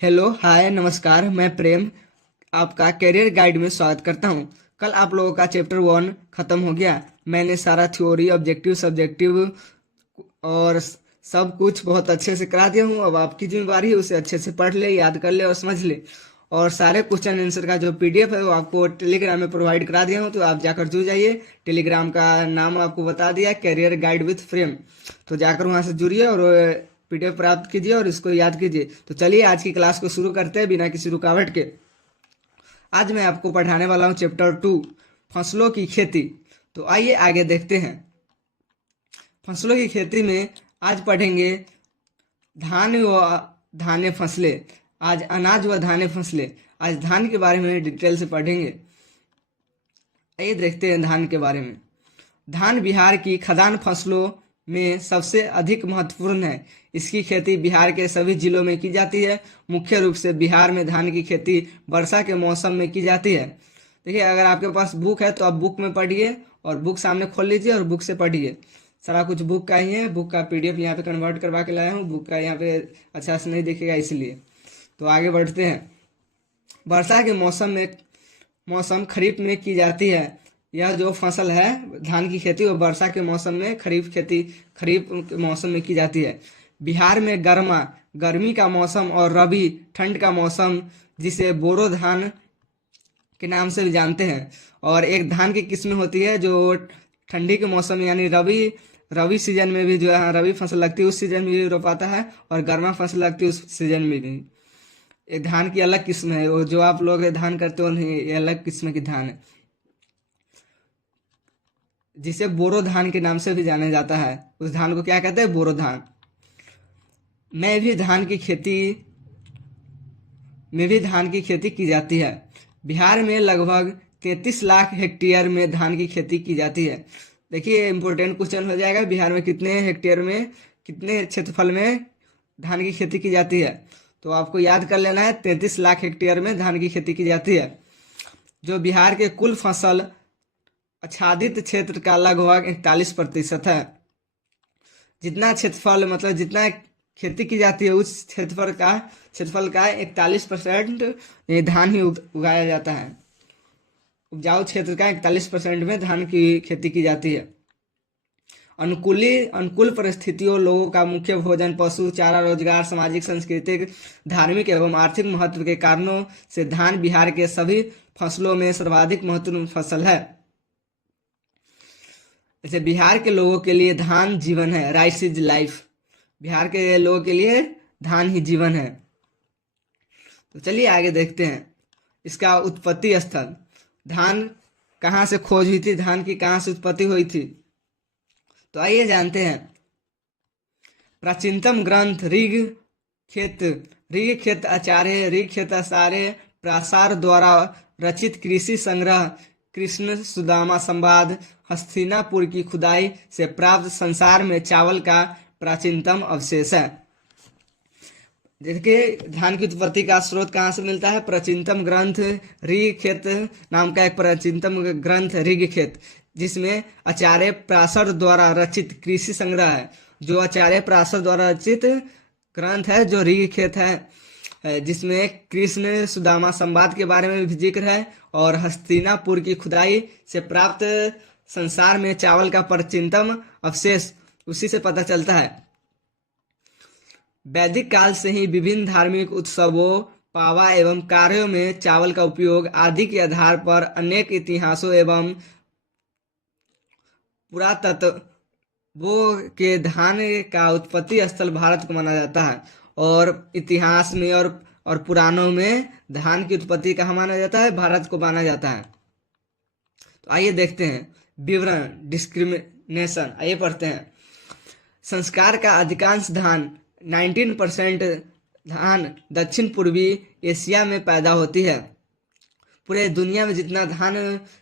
Hello hi नमस्कार। मैं प्रेम आपका करियर गाइड में स्वागत करता हूं। कल आप लोगों का चैप्टर 1 खत्म हो गया। मैंने सारा थ्योरी ऑब्जेक्टिव सब्जेक्टिव और सब कुछ बहुत अच्छे से करा दिया हूं। अब आपकी जिम्मेवारी है उसे अच्छे से पढ़ ले, याद कर ले और समझ ले। और सारे क्वेश्चन आंसर का जो पीडीएफ है वो आपको टेलीग्राम में प्रोवाइड करा दिया हूं, तो आप जाकर जुड़ जाइए। टेलीग्राम का नाम आपको बता दिया, करियर गाइड विथ फ्रेम। तो जाकर वहां से जुड़िए और पीडीएफ प्राप्त कीजिए और इसको याद कीजिए। तो चलिए आज की क्लास को शुरू करते हैं बिना किसी रुकावट के। आज मैं आपको पढ़ाने वाला हूँ चैप्टर 2, फसलों की खेती। तो आइए आगे देखते हैं। फसलों की खेती में आज पढ़ेंगे धान व धान्य फसलें। आज अनाज व धान्य फसलें। आज धान के बारे में डिटेल से पढ़ेंगे। आइए देखते हैं धान के बारे में। धान बिहार की खदान फसलों में सबसे अधिक महत्वपूर्ण है। इसकी खेती बिहार के सभी जिलों में की जाती है। मुख्य रूप से बिहार में धान की खेती वर्षा के मौसम में की जाती है। देखिए, अगर आपके पास बुक है तो आप बुक में पढ़िए और बुक सामने खोल लीजिए और बुक से पढ़िए। सारा कुछ बुक का ही है। बुक का पीडीएफ यहाँ पे कन्वर्ट करवा के लाया हूँ। बुक का यहाँ पे अच्छा से नहीं दिखेगा इसलिए। तो आगे बढ़ते हैं। वर्षा के मौसम खरीफ में की जाती है। यह जो फसल है धान की खेती वो वर्षा के मौसम में खरीफ के मौसम में की जाती है। बिहार में गर्मी का मौसम और रबी ठंड का मौसम, जिसे बोरो धान के नाम से भी जानते हैं। और एक धान की किस्म होती है जो ठंडी के मौसम यानी रबी सीजन में भी जो है रबी फसल लगती है उस सीजन में भी रोपाता है, और गर्मा फसल लगती है उस सीजन में भी। ये धान की अलग किस्म है। वो जो आप लोग धान करते हो नहीं, ये अलग किस्म की धान है जिसे बोरो धान के नाम से भी जाना जाता है। उस धान को क्या कहते हैं? बोरो धान। में भी धान की खेती की जाती है। बिहार में लगभग 33 लाख हेक्टेयर में धान की खेती की जाती है। देखिए, इंपॉर्टेंट क्वेश्चन हो जाएगा, बिहार में कितने हेक्टेयर में, कितने क्षेत्रफल में धान की खेती की जाती है। तो आपको याद कर लेना है, 33 लाख हेक्टेयर में धान की खेती की जाती है, जो बिहार के कुल फसल आच्छादित क्षेत्र का लगभग 41% है। जितना क्षेत्रफल मतलब जितना खेती की जाती है उस क्षेत्रफल का 41% धान ही उगाया जाता है। उपजाऊ क्षेत्र का 41% में धान की खेती की जाती है। अनुकूल परिस्थितियों, लोगों का मुख्य भोजन, पशु चारा, रोजगार, सामाजिक, सांस्कृतिक, धार्मिक एवं आर्थिक महत्व के कारणों से धान बिहार के सभी फसलों में सर्वाधिक महत्वपूर्ण फसल है। जैसे बिहार के लोगों के लिए धान जीवन है, राइस इज लाइफ। बिहार के लोगों के लिए धान ही जीवन है। तो चलिए आगे देखते हैं इसका उत्पत्ति स्थल। धान कहाँ से खोज हुई थी, धान की कहाँ से उत्पत्ति हुई थी, तो आइए जानते हैं। प्राचीनतम ग्रंथ ऋग खेत आचार्य प्रासार द्वारा रचित कृषि संग्रह कृष्ण सुदामा संवाद हस्तिनापुर की खुदाई से प्राप्त संसार में चावल का प्राचीनतम अवशेष है। देखिए, धान की उत्पत्ति का स्रोत कहाँ से मिलता है? प्राचीनतम ग्रंथ ऋग्वेद नाम का एक प्राचीनतम ग्रंथ ऋग्वेद, जिसमें आचार्य पराशर द्वारा रचित कृषि संग्रह है। जो आचार्य पराशर द्वारा रचित ग्रंथ है जो ऋग्वेद है, जिसमें कृष्ण सुदामा संवाद के बारे में भी जिक्र है और हस्तिनापुर की खुदाई से प्राप्त संसार में चावल का प्राचीनतम अवशेष उसी से पता चलता है। वैदिक काल से ही विभिन्न धार्मिक उत्सवों, पावा एवं कार्यों में चावल का उपयोग आदि के आधार पर अनेक इतिहासों एवं पुरातत्वों के धान का उत्पत्ति स्थल भारत को माना जाता है। और इतिहास में और पुराणों में धान की उत्पत्ति कहाँ माना जाता है? भारत को माना जाता है। तो आइए देखते हैं विवरण, डिस्क्रिमिनेशन। आइए पढ़ते हैं। संस्कार का अधिकांश धान 19% धान दक्षिण पूर्वी एशिया में पैदा होती है। पूरे दुनिया में जितना धान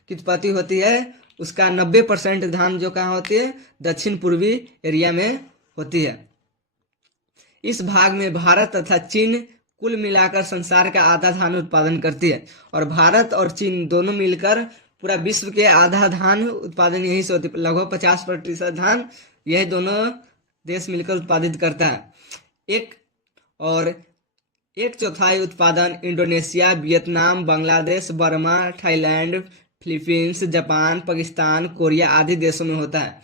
की उत्पत्ति होती है उसका 90% धान जो कहाँ होती है? दक्षिण पूर्वी एरिया में होती है। इस भाग में भारत तथा चीन कुल मिलाकर संसार का आधा धान उत्पादन करती है। और भारत और चीन दोनों मिलकर पूरा विश्व के आधा धान उत्पादन यहीं से होती है। लगभग 50% धान यही दोनों देश मिलकर उत्पादित करता है। एक चौथाई उत्पादन Indonesia, Vietnam, Bangladesh, Burma, Thailand, Philippines, Japan, Pakistan, Korea आदि देशों में होता है।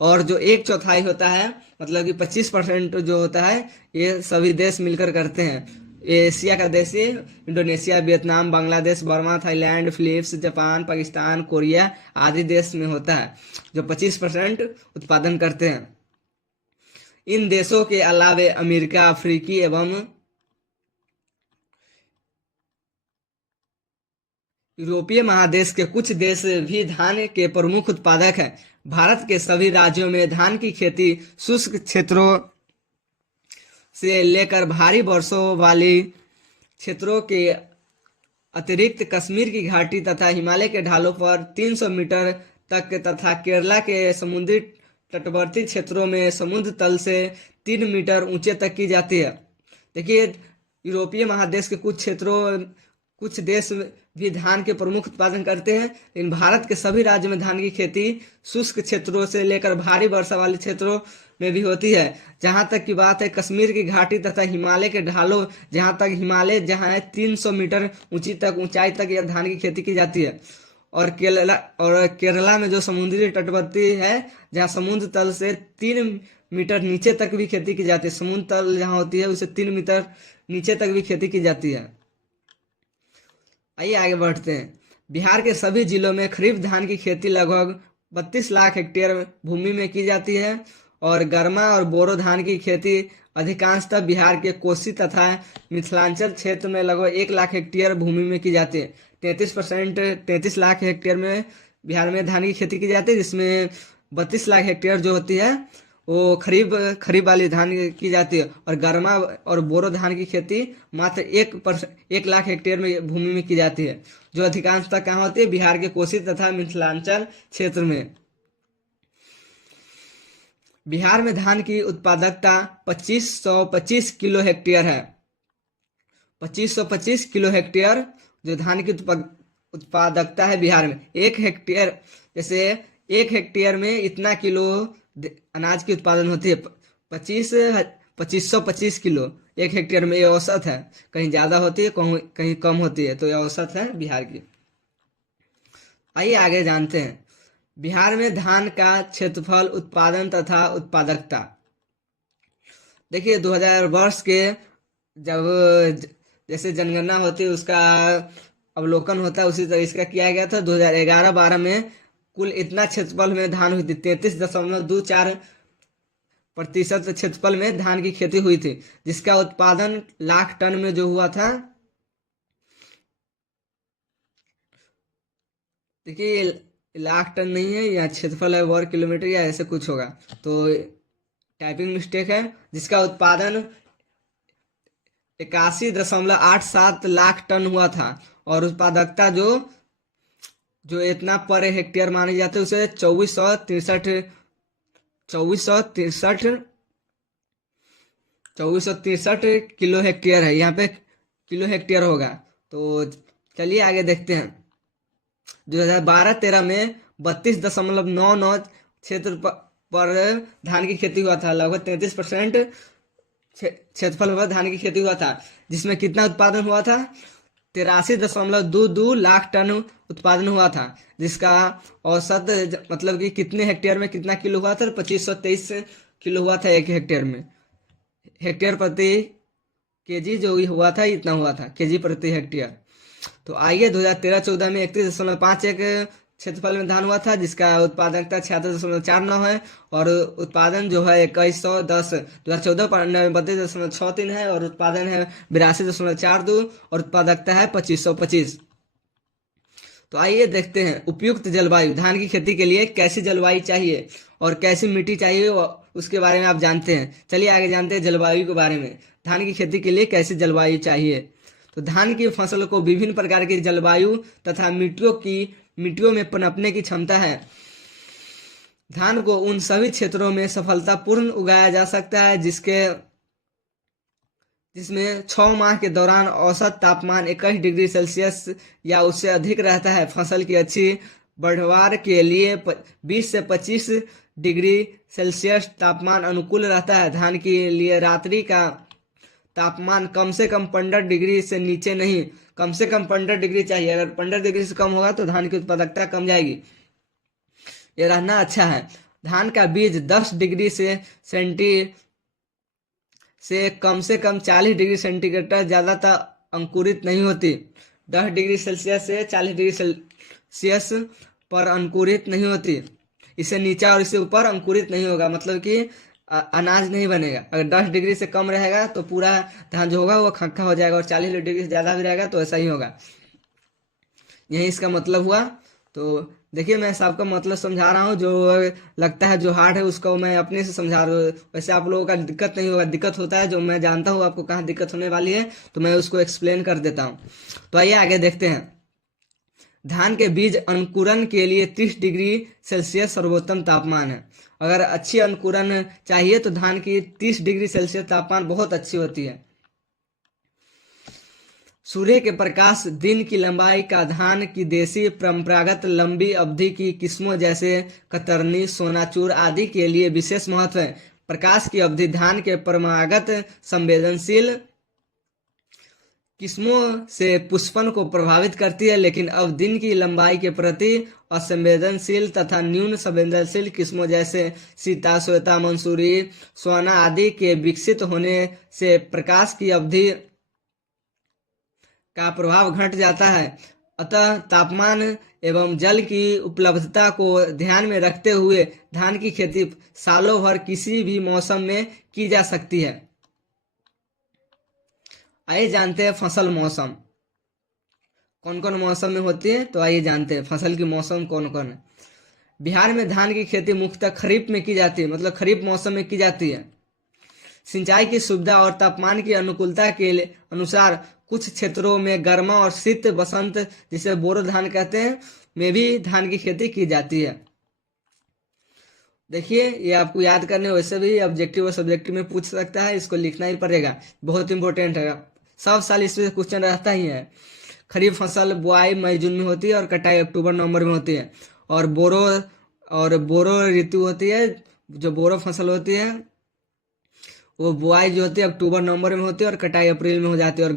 और जो एक चौथाई होता है मतलब कि 25% जो होता है ये सभी देश मिलकर करते हैं। एशिया का देश ये Indonesia, Vietnam, Bangladesh, Burma, Thailand, Philippines, Japan, Pakistan, Korea आदि देश में होता है जो 25% उत्पादन करते हैं। इन देशों के अलावे अमेरिका, अफ्रीकी एवं यूरोपीय महादेश के कुछ देश भी धान के प्रमुख उत्पादक हैं। भारत के सभी राज्यों में धान की खेती शुष्क क्षेत्रों से लेकर भारी वर्षों वाली क्षेत्रों के अतिरिक्त कश्मीर की घाटी तथा हिमालय के ढालों पर 300 मीटर तक तथा केरला के समुद्री तटवर्ती क्षेत्रों में समुद्र तल से 3 मीटर ऊंचे तक की जाती है। देखिए, यूरोपीय महादेश के कुछ देश भी धान के प्रमुख उत्पादन करते हैं, लेकिन भारत के सभी राज्यों में धान की खेती शुष्क क्षेत्रों से लेकर भारी वर्षा वाले क्षेत्रों में भी होती है। जहां तक की बात है कश्मीर की घाटी तथा हिमालय के ढालों, जहां है 300 मीटर ऊंचाई तक यह धान की खेती की जाती है। और केरला में जो समुद्री तटवर्ती है, जहाँ समुद्र तल से 3 मीटर नीचे तक भी खेती की जाती है। समुद्र तल जहाँ होती है उसे 3 मीटर नीचे तक भी खेती की जाती है। आइए आगे बढ़ते हैं। बिहार के सभी जिलों में खरीफ धान की खेती लगभग 32 लाख हेक्टेयर भूमि में की जाती है और गर्मा और बोरो धान की खेती अधिकांशतः बिहार के कोसी तथा मिथिलांचल क्षेत्र में लगभग 1 लाख हेक्टेयर भूमि में की जाती है। 33 लाख हेक्टेयर में बिहार में धान की खेती की जाती है, जिसमें 32 लाख हेक्टेयर जो होती है वो खरीफ वाली धान की जाती है और गर्मा और बोरो धान की खेती मात्र 1 लाख हेक्टेयर में भूमि में की जाती है, जो अधिकांशतः कहाँ होती है? बिहार के कोसी तथा मिथिलांचल क्षेत्र में। बिहार में धान की उत्पादकता 2525 किलो हेक्टेयर है। 2525 किलो हेक्टेयर जो धान की उत्पादकता है बिहार में। जैसे एक हेक्टेयर में इतना किलो अनाज की उत्पादन होती है। 2525 किलो एक हेक्टेयर में, ये औसत है। कहीं ज्यादा होती है, कहीं कम होती है, तो ये औसत है बिहार की। आइए आगे जानते हैं बिहार में धान का क्षेत्रफल, उत्पादन तथा उत्पादकता। देखिए 2000 वर्ष के जब जैसे जनगणना होती है उसका अवलोकन होता है, उसी तरह इसका किया गया था। 2011-12 में कुल इतना क्षेत्रफल में धान हुई थी। 33.24% क्षेत्रफल में धान की खेती हुई थी, जिसका उत्पादन लाख टन में जो हुआ था। देखिए लाख टन नहीं है, यह क्षेत्रफल है वर्ग किलोमीटर या ऐसे कुछ होगा, तो टाइपिंग मिस्टेक है। जिसका उत्पादन 81.87 लाख टन हुआ था और उत्पादकता जो इतना पर हेक्टेयर माने जाते हैं उसे 2463 किलो हेक्टेयर है। यहाँ पे किलो हेक्टेयर होगा। तो चलिए आगे देखते हैं। 2012-13 में 32.99 क्षेत्र पर धान की खेती हुआ था। लगभग 33% क्षेत्रफल पर धान की खेती हुआ था, जिसमें कितना उत्पादन हुआ था? 83.22 लाख टन उत्पादन हुआ था, जिसका औसत मतलब कि कितने हेक्टेयर में कितना किलो हुआ था? 2523 किलो हुआ था एक हेक्टेयर में। हेक्टेयर प्रति केजी जो हुआ था इतना हुआ था, केजी प्रति हेक्टेयर। तो आइए 2013-14 में 31.51 क्षेत्रफल में धान हुआ था, जिसका उत्पादकता 76.49 है और उत्पादन जो है 2110। 2014 में 32.63 है और उत्पादन है 82.42 और उत्पादकता है 2525। तो आइए देखते हैं उपयुक्त जलवायु। धान की खेती के लिए कैसी जलवायु चाहिए और कैसी मिट्टी चाहिए उसके बारे में आप जानते हैं। चलिए आगे जानते हैं जलवायु के बारे में। धान की खेती के लिए कैसी जलवायु चाहिए? तो धान की फसल को विभिन्न प्रकार की जलवायु तथा मिट्टियों में पनपने की क्षमता है। धान को उन सभी क्षेत्रों में सफलतापूर्ण उगाया जा सकता है जिसमें 6 माह के दौरान औसत तापमान 21 डिग्री सेल्सियस या उससे अधिक रहता है। फसल की अच्छी पैदावार के लिए 20 से 25 डिग्री सेल्सियस तापमान अनुकूल रहता है। धान के लिए रात्रि का तापमान कम से कम 15 डिग्री से नीचे नहीं, कम से कम 15 डिग्री चाहिए। अगर 15 डिग्री से कम होगा तो धान की उत्पादकता कम जाएगी। ये रहना अच्छा है। धान का बीज 10 डिग्री से कम 40 डिग्री सेंटीग्रेड तक ज्यादातर अंकुरित नहीं होती। 10 डिग्री सेल्सियस से 40 डिग्री सेल्सियस पर अंकुरित नहीं होती। इससे नीचा और इससे ऊपर अंकुरित नहीं होगा, मतलब कि अनाज नहीं बनेगा। अगर 10 डिग्री से कम रहेगा तो पूरा धान जो होगा वो खक्का हो जाएगा, और 40 डिग्री से ज़्यादा भी रहेगा तो ऐसा ही होगा। यही इसका मतलब हुआ। तो देखिए मैं सबका मतलब समझा रहा हूँ, जो लगता है जो हार्ड है उसको मैं अपने से समझा रहा हूँ। वैसे आप लोगों का दिक्कत नहीं होगा, दिक्कत होता है जो मैं जानता हूँ आपको कहाँ दिक्कत होने वाली है, तो मैं उसको एक्सप्लेन कर देता हूँ। तो आइए आगे देखते हैं। धान के बीज अंकुरन के लिए 30 डिग्री सेल्सियस सर्वोत्तम तापमान है। अगर अच्छी अंकुरन चाहिए तो धान की 30 डिग्री सेल्सियस तापमान बहुत अच्छी होती है। सूर्य के प्रकाश दिन की लंबाई का धान की देसी परंपरागत लंबी अवधि की किस्मों जैसे कतरनी, सोनाचूर आदि के लिए विशेष महत्व है। प्रकाश की अवधि धान के परंपरागत संवेदनशील किस्मों से पुष्पन को प्रभावित करती है, लेकिन अब दिन की लंबाई के प्रति असंवेदनशील तथा न्यून संवेदनशील किस्मों जैसे सीता, श्वेता, मंसूरी, सोना आदि के विकसित होने से प्रकाश की अवधि का प्रभाव घट जाता है। अतः तापमान एवं जल की उपलब्धता को ध्यान में रखते हुए धान की खेती सालों भर किसी भी मौसम में की जा सकती है। आइए जानते हैं फसल मौसम कौन कौन मौसम में होती है। तो आइए जानते हैं फसल की मौसम कौन कौन है। बिहार में धान की खेती मुख्यतः खरीफ में की जाती है, मतलब खरीफ मौसम में की जाती है। सिंचाई की सुविधा और तापमान की अनुकूलता के अनुसार कुछ क्षेत्रों में गर्मा और शीत बसंत, जिसे बोरो धान कहते हैं, में भी धान की खेती की जाती है। देखिए ये आपको याद करने, वैसे भी ऑब्जेक्टिव और सब्जेक्टिव में पूछ सकता है, इसको लिखना ही पड़ेगा, बहुत इंपॉर्टेंट है। सब साल इसमें क्वेश्चन रहता ही है। खरीफ फसल बुआई मई जून में होती है और कटाई अक्टूबर नवंबर में होती है। और बोरो ऋतु होती है, जो बोरो फसल होती है वो बुआई जो होती है अक्टूबर नवंबर में होती है और कटाई अप्रैल में हो जाती है। और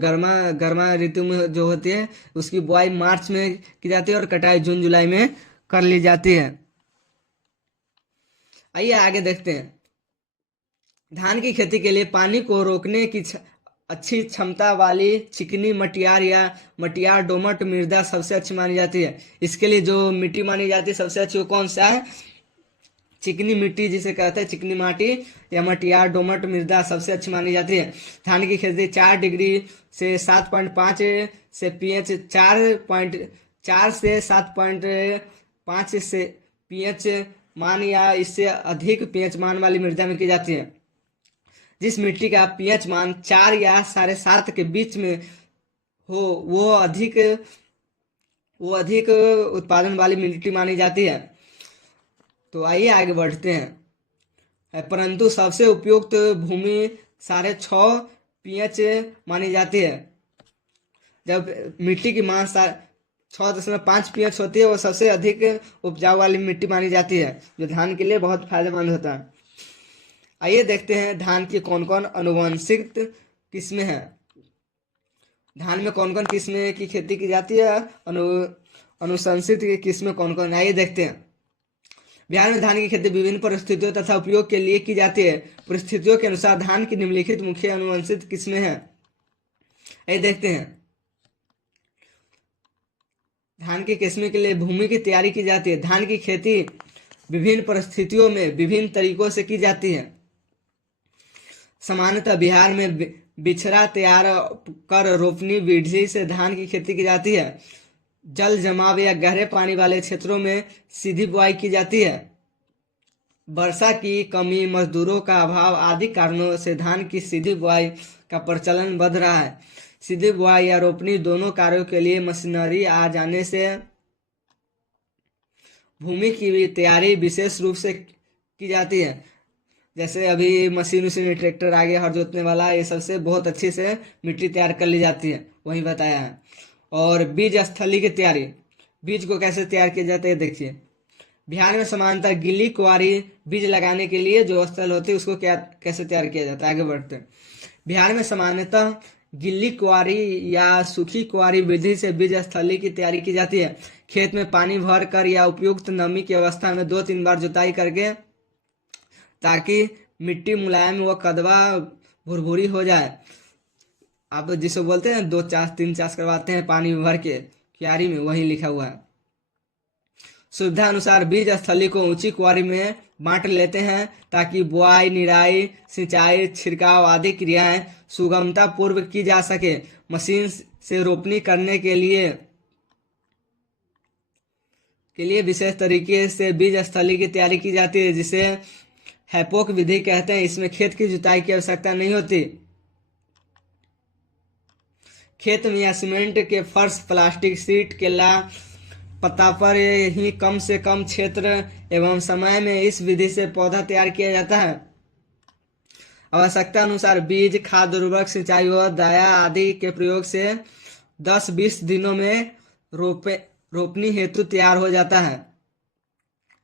गर्मा ऋतु में जो होती है उसकी बुआई मार्च में की जाती है और कटाई जून जुलाई में कर ली जाती है। आइए आगे देखते हैं। धान की खेती के लिए पानी को रोकने की अच्छी क्षमता वाली चिकनी मटियार या मटियार दोमट मृदा सबसे अच्छी मानी जाती है। इसके लिए जो मिट्टी मानी जाती है सबसे अच्छी वो कौन सा है? चिकनी मिट्टी जिसे कहते हैं, चिकनी माटी या मटियार दोमट मृदा सबसे अच्छी मानी जाती है। धान की खेती 4 डिग्री से 7.5 से पीएच 4.4 से 7.5 से पीएच मान या इससे अधिक पीएच मान वाली मृदा में की जाती है। जिस मिट्टी का पीएच मान 4 या 7.5 के बीच में हो वो अधिक उत्पादन वाली मिट्टी मानी जाती है। तो आइए आगे बढ़ते हैं। परंतु सबसे उपयुक्त भूमि 6.5 पीएच मानी जाती है। जब मिट्टी की मान 6.5 पीएच होती है वो सबसे अधिक उपजाऊ वाली मिट्टी मानी जाती है, जो धान के लिए बहुत फायदेमंद होता है। आइए देखते हैं धान की कौन कौन अनुवांशिक किस्में हैं। धान में कौन कौन किस्में की खेती की जाती है, अनुशंसित किस्में कौन कौन, आइए देखते हैं। बिहार में धान की खेती विभिन्न परिस्थितियों तथा उपयोग के लिए की जाती है। परिस्थितियों के अनुसार धान की निम्नलिखित मुख्य अनुवंशित किस्में हैं, आइए देखते हैं। धान की किस्में के लिए भूमि की तैयारी की जाती है। धान की खेती विभिन्न परिस्थितियों में विभिन्न तरीकों से की जाती है। सामान्यतः बिहार में बिछड़ा तैयार कर रोपनी विधि से धान की खेती की जाती है। जल जमाव या गहरे पानी वाले क्षेत्रों में सीधी बुआई की जाती है। वर्षा की कमी, मजदूरों का अभाव आदि कारणों से धान की सीधी बुआई का प्रचलन बढ़ रहा है। सीधी बुआई या रोपनी दोनों कार्यों के लिए मशीनरी आ जाने से भूमि की तैयारी विशेष रूप से की जाती है। जैसे अभी मशीन ट्रैक्टर आ गया, हर जोतने वाला, ये सबसे बहुत अच्छे से मिट्टी तैयार कर ली जाती है, वही बताया है। और बीज स्थली की तैयारी, बीज को कैसे तैयार किया जाता है देखिए। बिहार में समानांतर गिल्ली कुआरी बीज लगाने के लिए जो स्थल होती है उसको कैसे तैयार किया जाता है, आगे बढ़ते हैं। बिहार में सामान्यतः गिल्ली कुआरी या सूखी कुआरी विधि से बीज स्थली की तैयारी की जाती है। खेत में पानी भर कर या उपयुक्त नमी की अवस्था में 2-3 बार जुताई करके ताकि मिट्टी मुलायम व कदवा भुरभुरी हो जाए। आप जिसे बोलते हैं 2-4-3 चास करवाते हैं पानी भर के क्यारी में, वही लिखा हुआ है। सुविधा अनुसार बीज स्थली को ऊंची कुआरी में बांट लेते हैं ताकि बुआई, निराई, सिंचाई, छिड़काव आदि क्रियाएं सुगमता पूर्व की जा सके। मशीन से रोपनी करने के लिए विशेष तरीके से बीज स्थली की तैयारी की जाती है, जिसे हैपोक विधि कहते हैं। इसमें खेत की जुताई की आवश्यकता नहीं होती। खेत में या सीमेंट के फर्श, प्लास्टिक शीट, केला पत्ता पर ही कम से कम क्षेत्र एवं समय में इस विधि से पौधा तैयार किया जाता है। आवश्यकता अनुसार बीज, खाद, उर्वरक, सिंचाई व दाया आदि के प्रयोग से 10-20 दिनों में रोपनी हेतु तैयार हो जाता है।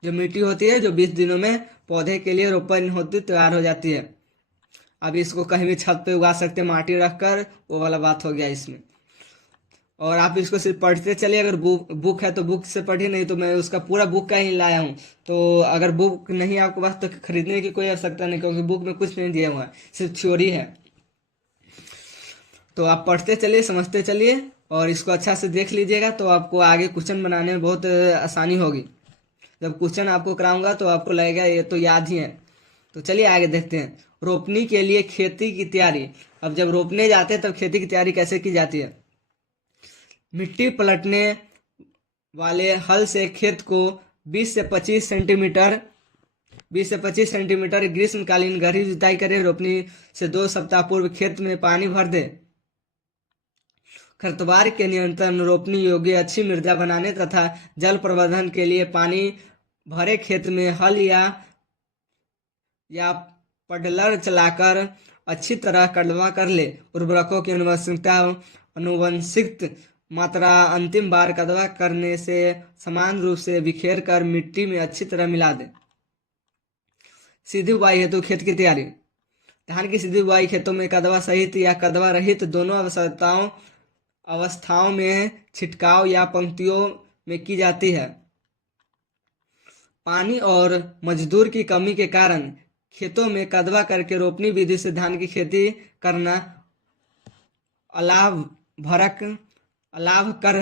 जो मिट्टी होती है जो 20 दिनों में पौधे के लिए रोपण होती तैयार हो जाती है। अब इसको कहीं भी छत पे उगा सकते हैं माटी रखकर, वो वाला बात हो गया इसमें। और आप इसको सिर्फ पढ़ते चलिए, अगर बुक है तो बुक से पढ़िए, नहीं तो मैं उसका पूरा बुक का ही लाया हूँ। तो अगर बुक नहीं आपके पास तो खरीदने की कोई आवश्यकता नहीं, क्योंकि बुक में कुछ नहीं दिया हुआ है, सिर्फ थ्योरी है। तो आप पढ़ते चलिए, समझते चलिए और इसको अच्छा से देख लीजिएगा, तो आपको आगे क्वेश्चन बनाने में बहुत आसानी होगी। जब क्वेश्चन आपको कराऊंगा तो आपको लगेगा ये तो याद ही है। तो चलिए आगे देखते हैं। रोपनी के लिए खेती की तैयारी। अब जब रोपने जाते हैं तब खेती की तैयारी कैसे की जाती है। मिट्टी पलटने वाले हल से खेत को 20 से 25 सेंटीमीटर ग्रीष्मकालीन गहरी जुताई करें। रोपनी से 2 सप्ताह पूर्व खेत में पानी भर दे। खरपतवार के नियंत्रण, रोपनी योग्य अच्छी मृदा बनाने तथा जल प्रबंधन के लिए पानी भरे खेत में हल या पडलर चलाकर अच्छी तरह कड़वा कर ले। उर्वरकों की अनुवंशिक मात्रा अंतिम बार कदवा करने से समान रूप से बिखेर कर मिट्टी में अच्छी तरह मिला दे। सीधी बुआई हेतु खेत की तैयारी। धान की सीधी बुआई खेतों में कदवा सहित या कदवा रहित दोनों अवस्थाओं में छिटकाव या पंक्तियों में की जाती है। पानी और मजदूर की कमी के कारण खेतों में कदवा करके रोपनी विधि से धान की खेती करना अलाभकर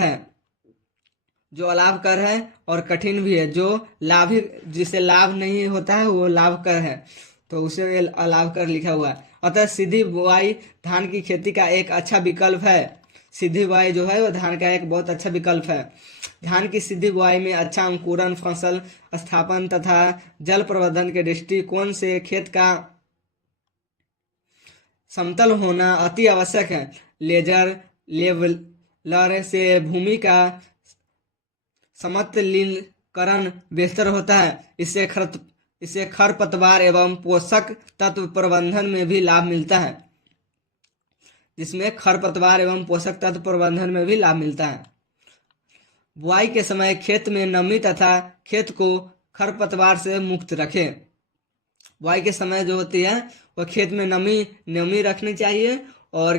है और कठिन भी है। जिसे लाभ नहीं होता है वो लाभकर है, तो उसे अलाभकर लिखा हुआ है। अतः सीधी बुआई धान की खेती का एक अच्छा विकल्प है। सीधी बुआई जो है वो धान का एक बहुत अच्छा विकल्प है। धान की सीधी बुआई में अच्छा अंकुरण, फसल स्थापन तथा जल प्रबंधन के दृष्टिकोण से खेत का समतल होना अति आवश्यक है। लेवलर से भूमि का समतलीकरण बेहतर होता है। इससे खरपतवार एवं पोषक तत्व प्रबंधन में भी लाभ मिलता है। बुआई के समय खेत में नमी तथा खेत को खरपतवार से मुक्त रखें। बुआई के समय जो होती है वह खेत में नमी रखनी चाहिए और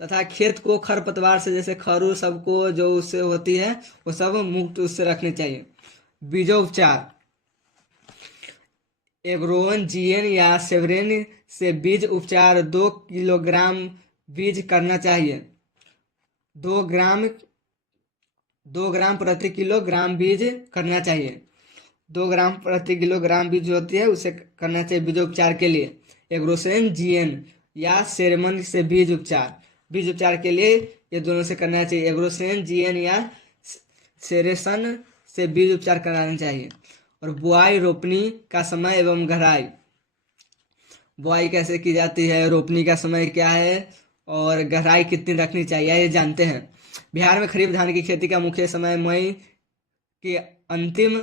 तथा खेत को खरपतवार से, जैसे खरू सबको जो उससे होती है वो सब मुक्त उससे रखनी चाहिए। बीजोपचार। एग्रोवन, जीएन या सेवरेन से बीज उपचार 2 किलोग्राम बीज करना चाहिए। 2 ग्राम प्रति किलोग्राम बीज करना चाहिए। 2 ग्राम प्रति किलोग्राम बीज होती है उसे करना चाहिए बीजोपचार के लिए। एग्रोसेन, जीएन या सेरेमन से बीज उपचार के लिए ये दोनों से करना चाहिए। एग्रोसेन, जीएन या सेरेसन से बीज उपचार कराना चाहिए। और बुआई, रोपनी का समय एवं गहराई। बुआई कैसे की जाती है, रोपनी का समय क्या है और गहराई कितनी रखनी चाहिए, ये जानते हैं। बिहार में खरीफ धान की खेती का मुख्य समय मई के अंतिम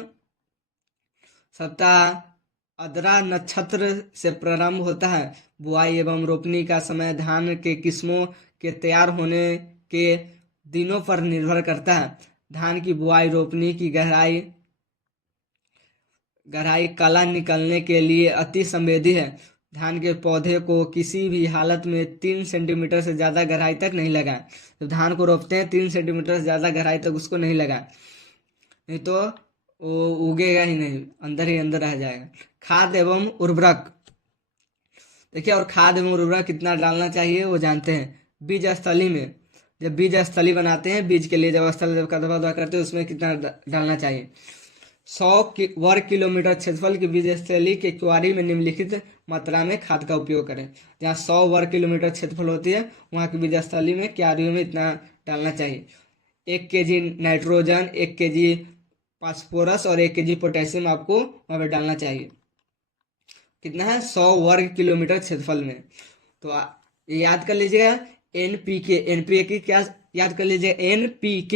सप्ताह आद्रा नक्षत्र से प्रारंभ होता है। बुआई एवं रोपनी का समय धान के किस्मों के तैयार होने के दिनों पर निर्भर करता है। धान की बुआई, रोपनी की गहराई कला निकलने के लिए अति संवेदी है। धान के पौधे को किसी भी हालत में 3 सेंटीमीटर से ज़्यादा गहराई तक नहीं लगाएं। जब धान को रोपते हैं 3 सेंटीमीटर से ज़्यादा गहराई तक उसको नहीं लगाएं, नहीं तो वो उगेगा ही नहीं, अंदर ही अंदर रह जाएगा। खाद एवं उर्वरक, देखिए, और खाद एवं उर्वरक कितना डालना चाहिए वो जानते हैं। बीज स्थली में, जब बीज स्थली बनाते हैं बीज के लिए, जब स्थल जब कदवा दवा करते हैं उसमें कितना डालना चाहिए। 100 वर्ग किलोमीटर क्षेत्रफल की बीज स्थली के क्यारी में निम्नलिखित मात्रा में खाद का उपयोग करें। जहाँ 100 वर्ग किलोमीटर क्षेत्रफल होती है वहाँ की बीज स्थली में क्यारियों में इतना डालना चाहिए। 1 kg नाइट्रोजन, 1 kg फास्फोरस और 1 kg पोटेशियम आपको वहाँ पर डालना चाहिए। कितना है? 100 वर्ग किलोमीटर क्षेत्रफल में। तो ये याद कर लीजिएगा, NPK, NPK क्या याद कर लीजिएगा, NPK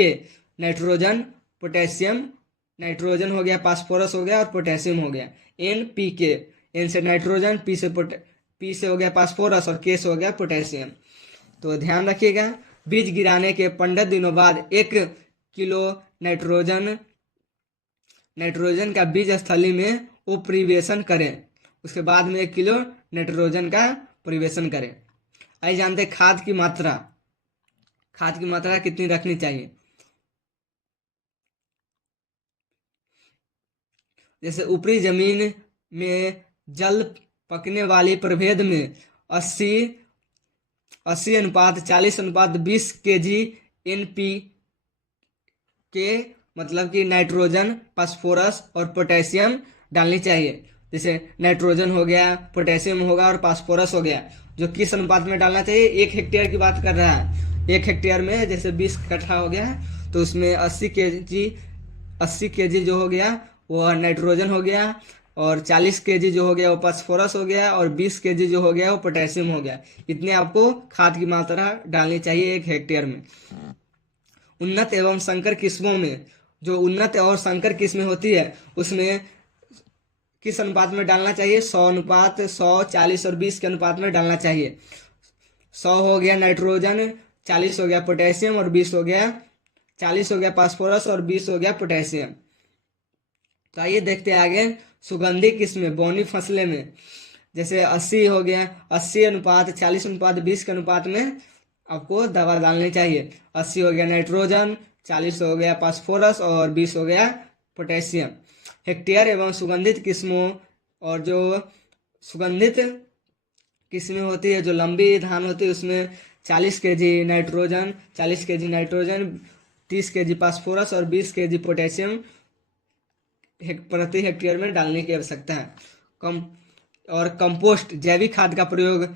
नाइट्रोजन, पोटेशियम, नाइट्रोजन हो गया, फास्फोरस हो गया और पोटेशियम हो गया। NPK, N से नाइट्रोजन, P से हो गया फास्फोरस और K से हो गया पोटेशियम। तो ध्यान रखिएगा, बीज गिराने के 15 दिनों बाद 1 किलो नाइट्रोजन का बीज स्थली में उपरिवेशन करें। उसके बाद में 1 किलो नाइट्रोजन का परिवेशन करें। आइए जानते हैं खाद की मात्रा कितनी रखनी चाहिए। जैसे ऊपरी जमीन में जल पकने वाली प्रभेद में 80:40:20 kg NPK मतलब कि नाइट्रोजन, फास्फोरस और पोटेशियम डालनी चाहिए। जैसे नाइट्रोजन हो गया, पोटेशियम होगा और फास्फोरस हो गया, जो किस अनुपात में डालना चाहिए? 1 हेक्टेयर की बात कर रहा है। 1 हेक्टेयर में जैसे 20 कट्ठा हो गया तो उसमें 80 kg जो हो गया वो नाइट्रोजन हो गया, और 40 kg जो हो गया वो फास्फोरस हो गया, और 20 kg जो हो गया वो पोटेशियम हो गया। इतने आपको खाद की मात्रा डालनी चाहिए 1 हेक्टेयर में। उन्नत एवं संकर किस्मों में, जो उन्नत और संकर किस्में होती है उसमें किस अनुपात में डालना चाहिए? 100:100, 40 और 20 के अनुपात में डालना चाहिए। 100 हो गया नाइट्रोजन, 40 हो गया पोटेशियम और 20 हो गया 40 हो गया फास्फोरस और 20 हो गया पोटेशियम। तो आइए देखते हैं आगे सुगंधी किस्में बौनी फसलें में। जैसे 80 हो गया, 80:40:20 के अनुपात में आपको दवा डालनी चाहिए। 80 हो गया नाइट्रोजन, 40 हो गया फास्फोरस और 20 हो गया पोटेशियम। हेक्टेयर एवं सुगंधित किस्मों, और जो सुगंधित किस्में होती है, जो लंबी धान होती है, उसमें 40 kg नाइट्रोजन, 30 kg फास्फोरस और 20 kg पोटेशियम प्रति हेक्टेयर में डालने की आवश्यकता है। और कंपोस्ट जैविक खाद का प्रयोग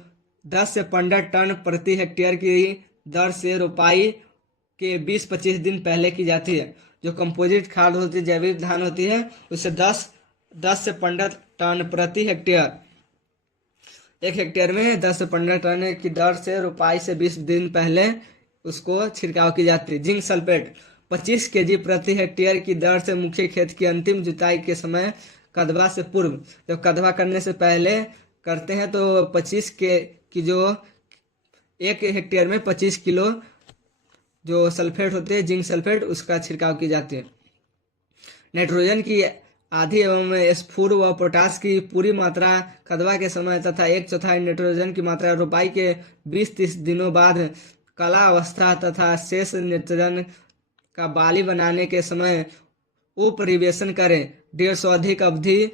10 से 15 टन प्रति हेक्टेयर की दर से रोपाई के 20-25 दिन पहले की जाती है। जो कंपोजिट खाद होती है, जैविक धान होती है, उससे 10 से 15 टन प्रति हेक्टेयर, 1 हेक्टेयर में 10 से 15 टन की दर से रोपाई से 20 दिन पहले उसको छिड़काव की जाती है। जिंक सल्फेट 25 kg प्रति हेक्टेयर की दर से मुख्य खेत की अंतिम जुताई के समय कदवा से पूर्व, जब कदवा करने से पहले करते हैं तो 25 की जो 1 हेक्टेयर में 25 किलो जो सल्फेट होते हैं, जिंक सल्फेट, उसका छिड़काव की जाती है। नाइट्रोजन की आधी एवं स्फुर व पोटास की पूरी मात्रा कदवा के समय तथा 1/4 नाइट्रोजन की मात्रा रोपाई के 20-30 दिनों बाद कला अवस्था तथा शेष नाइट्रोजन का बाली बनाने के समय उपरिवेशन करें। 150 अधिक अवधि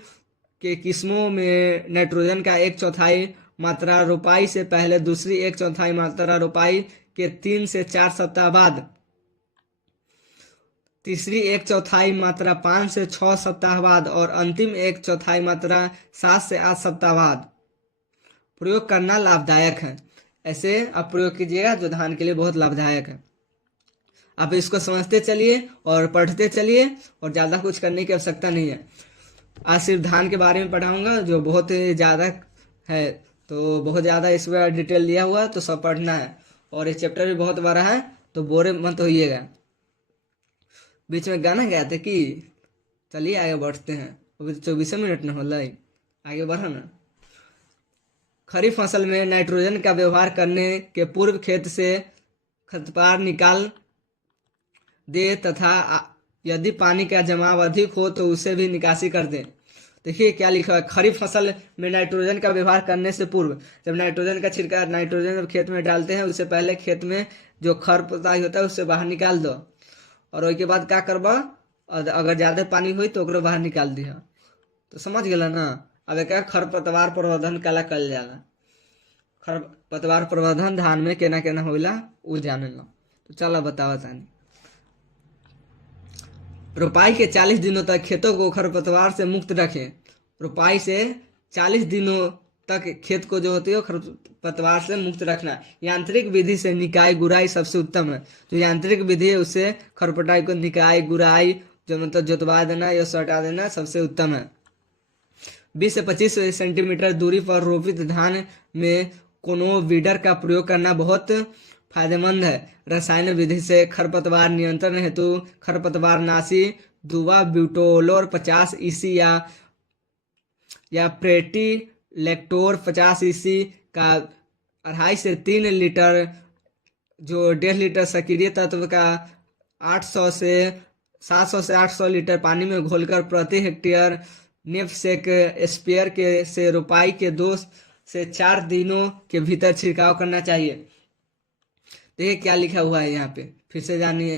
के किस्मों में नाइट्रोजन का 1/4 मात्रा रोपाई से पहले, दूसरी 1/4 मात्रा रोपाई के 3 से 4 सप्ताह बाद, तीसरी 1/4 मात्रा 5 से 6 सप्ताह बाद और अंतिम 1/4 मात्रा 7 से 8 सप्ताह बाद प्रयोग करना लाभदायक है। ऐसे आप प्रयोग कीजिएगा जो धान के लिए बहुत लाभदायक है। आप इसको समझते चलिए और पढ़ते चलिए, और ज़्यादा कुछ करने की आवश्यकता नहीं है। आज सिर्फ धान के बारे में पढ़ाऊंगा जो बहुत ज़्यादा है, तो बहुत ज़्यादा इसमें डिटेल दिया हुआ, तो सब पढ़ना है। और ये चैप्टर भी बहुत बड़ा है, तो बोरे मत होइएगा। बीच में गाना गया था कि चलिए आगे बढ़ते हैं, अभी 24 मिनट न होला, आगे बढ़ो ना। खरीफ फसल में नाइट्रोजन का व्यवहार करने के पूर्व खेत से खरपतवार निकाल दे तथा यदि पानी का जमाव अधिक हो तो उसे भी निकासी कर दें। देखिए क्या लिखा है, खरीफ फसल में नाइट्रोजन का व्यवहार करने से पूर्व, जब नाइट्रोजन का छिड़काव, नाइट्रोजन जब खेत में डालते हैं उससे पहले खेत में जो खर पताई होता है उससे बाहर निकाल दो, और उसके बाद क्या करबा, और अगर ज्यादा पानी हुई तो ओकरो बाहर निकाल दिया। तो समझ गया ना। अब एक खरपतवार प्रबंधन काला कल जाला। खरपतवार प्रबंधन धान में केना केना होला उ जाने लो। तो चलो बताओ तानी। रोपाई के 40 दिनों तक खेतों को खरपतवार से मुक्त रखें। रोपाई से 40 दिनों तक खेत को जो होती है खरपतवार से मुक्त रखना। यांत्रिक विधि से निकाई गुड़ाई सबसे उत्तम है। जो यांत्रिक विधि है उससे खरपटाई को निकाई गुड़ाई जो मतलब जोतवा देना या सटा देना सबसे उत्तम है। 20 से 25 सेंटीमीटर दूरी पर रोपित धान में कोनो वीडर का प्रयोग करना बहुत फायदेमंद है। रसायन विधि से खरपतवार नियंत्रण हेतु खरपतवार नाशी दुबा ब्यूटोलोर 50 ईसी या प्रेटी लेक्टोर 50 ईसी का 2.5 से 3 लीटर जो 1.5 लीटर सक्रिय तत्व का 800 से 800 लीटर पानी में घोलकर प्रति हेक्टेयर नेपसेक स्प्रेयर के से रोपाई के 2 से 4 दिनों के भीतर छिड़काव करना चाहिए। देखिए क्या लिखा हुआ है यहाँ पे, फिर से जानिए।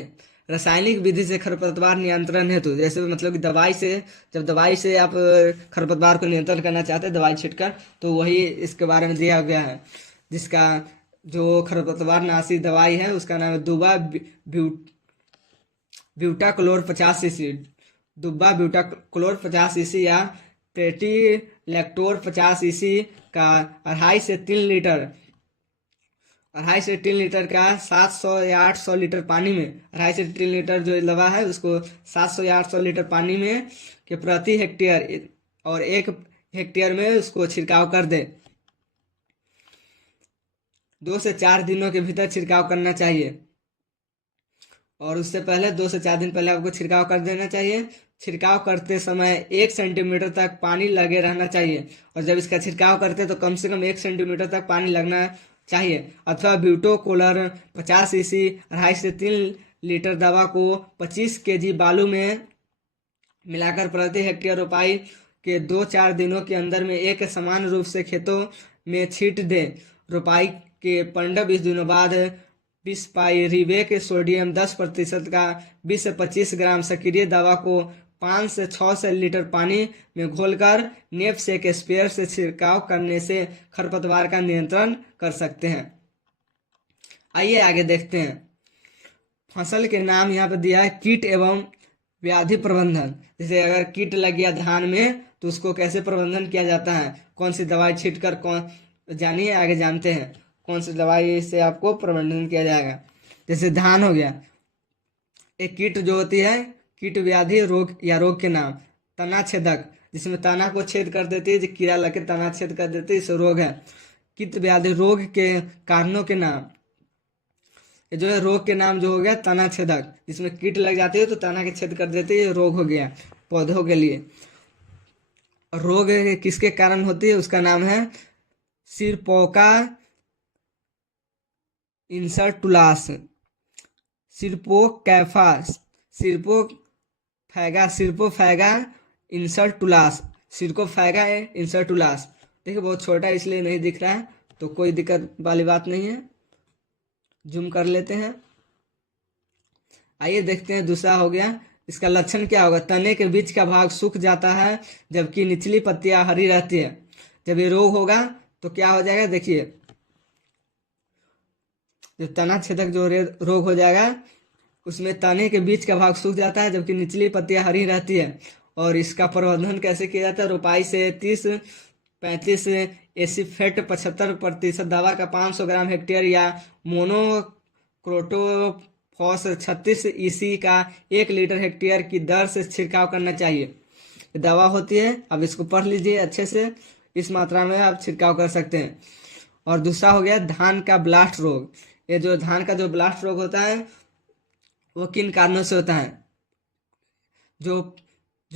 रासायनिक विधि से खरपतवार नियंत्रण हेतु, जैसे मतलब कि दवाई से, जब दवाई से आप खरपतवार को नियंत्रण करना चाहते हैं दवाई छिड़कर, तो वही इसके बारे में दिया गया है। जिसका जो खरपतवार नाशी दवाई है उसका नाम है दुबा butachlor 50 EC, Dubba butachlor 50 EC या प्रेटी लेक्टोर 50 ईसी का 2.5 से 3 लीटर का 700 या 800 लीटर पानी में, 2.5 से 3 लीटर जो दवा है उसको 700 या 800 लीटर पानी में के प्रति हेक्टेयर और 1 हेक्टेयर में उसको छिड़काव कर दे। 2 से 4 दिनों के भीतर छिड़काव करना चाहिए, और उससे पहले 2 से 4 दिन पहले आपको छिड़काव कर देना चाहिए। छिड़काव करते समय 1 सेंटीमीटर तक पानी लगे रहना चाहिए, और जब इसका छिड़काव करते तो कम से कम 1 सेंटीमीटर तक पानी लगना चाहिए। अथवा ब्यूटोकोलर 50 ईसी 2.5 से 3 लीटर दवा को 25 केजी बालू में मिलाकर प्रति हेक्टेयर रोपाई के 2-4 दिनों के अंदर में एक समान रूप से खेतों में छींट दें। रोपाई के 15-20 दिनों बाद बिस्पाइरिवेक सोडियम 10% का 20 से 25 ग्राम सक्रिय दवा को 5 से 6 लीटर पानी में घोलकर नेप से एक स्प्रेयर से छिड़काव करने से खरपतवार का नियंत्रण कर सकते हैं। आइए आगे देखते हैं। फसल के नाम यहाँ पे दिया है कीट एवं व्याधि प्रबंधन। जैसे अगर कीट लग गया धान में तो उसको कैसे प्रबंधन किया जाता है, कौन सी दवाई छींटकर, कौन, जानिए आगे जानते हैं कौन सी दवाई से आपको प्रबंधन किया जाएगा। जैसे धान हो गया, एक कीट जो होती है कीट व्याधि रोग या रोग के नाम, तना छेदक जिसमें तना को छेद कर देती है, जो कीड़ा लगे तना छेद कर देती है, इसे रोग है। कीट व्याधि रोग के कारणों के नाम, ये जो है रोग के नाम जो हो गया तना छेदक, जिसमें कीट लग जाती है तो तना के छेद कर देती है, रोग हो गया पौधों के लिए। रोग किसके कारण होती है उसका नाम है सिरपोका इंसर्टुलास, सिरपोकैफा, सिरपोफैगा इंसर्टुलास, सिरकोफैगा इंसर्टुलास। देखिए बहुत छोटा है इसलिए नहीं दिख रहा है, तो कोई दिक्कत वाली बात नहीं है, जूम कर लेते हैं। आइए देखते हैं दूसरा हो गया, इसका लक्षण क्या होगा। तने के बीच का भाग सूख जाता है जबकि निचली पत्तियां हरी रहती है। जब ये रोग होगा तो क्या हो जाएगा, देखिए जब तना छेदक जो रोग हो जाएगा उसमें तने के बीच का भाग सूख जाता है जबकि निचली पत्तियां हरी रहती है। और इसका प्रबंधन कैसे किया जाता है, रोपाई से 30-35 एसीफेट 75% दवा का 500 ग्राम हेक्टेयर या मोनोक्रोटोफॉस 36 ईसी का 1 लीटर हेक्टेयर की दर से छिड़काव करना चाहिए। ये दवा होती है, अब इसको पढ़ लीजिए अच्छे से, इस मात्रा में आप छिड़काव कर सकते हैं। और दूसरा हो गया धान का ब्लास्ट रोग। ये जो धान का जो ब्लास्ट रोग होता है वो किन कारणों से होता है, जो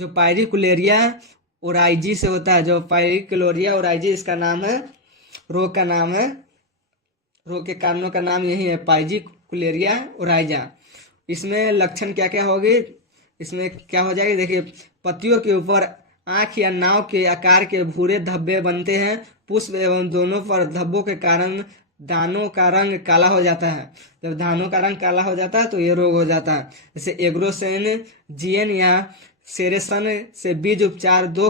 पायरिकुलेरिया ओराइजी से होता है। जो पायरिकुलेरिया ओराइजी इसका नाम है, रोग का नाम है, रोग के कारणों का नाम यही है पायरिकुलेरिया ओराइजा। इसमें लक्षण क्या क्या होगी, इसमें क्या हो जाएगी, देखिए पत्तियों के ऊपर आँख या नाव के आकार के भूरे धब्बे बनते हैं। पुष्प एवं दोनों पर धब्बों के कारण दानों का रंग काला हो जाता है। जब दानों का रंग काला हो जाता है तो ये रोग हो जाता है। जैसे एग्रोसेन जीएन या सेरेसन से बीज उपचार 2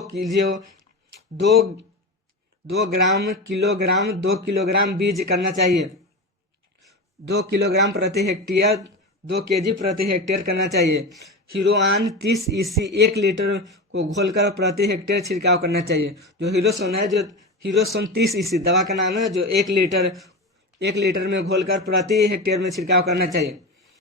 किलोग्राम बीज करना चाहिए। 2 किलोग्राम प्रति हेक्टेयर 2 kg प्रति हेक्टेयर करना चाहिए। हीरोआन 30 EC 1 लीटर को घोलकर प्रति हेक्टेयर छिड़काव करना चाहिए। जो हीरोसोन है, जो हीरोसोन 30 EC दवा का नाम है, जो 1 लीटर में घोलकर प्रति हेक्टेयर में छिड़काव करना चाहिए।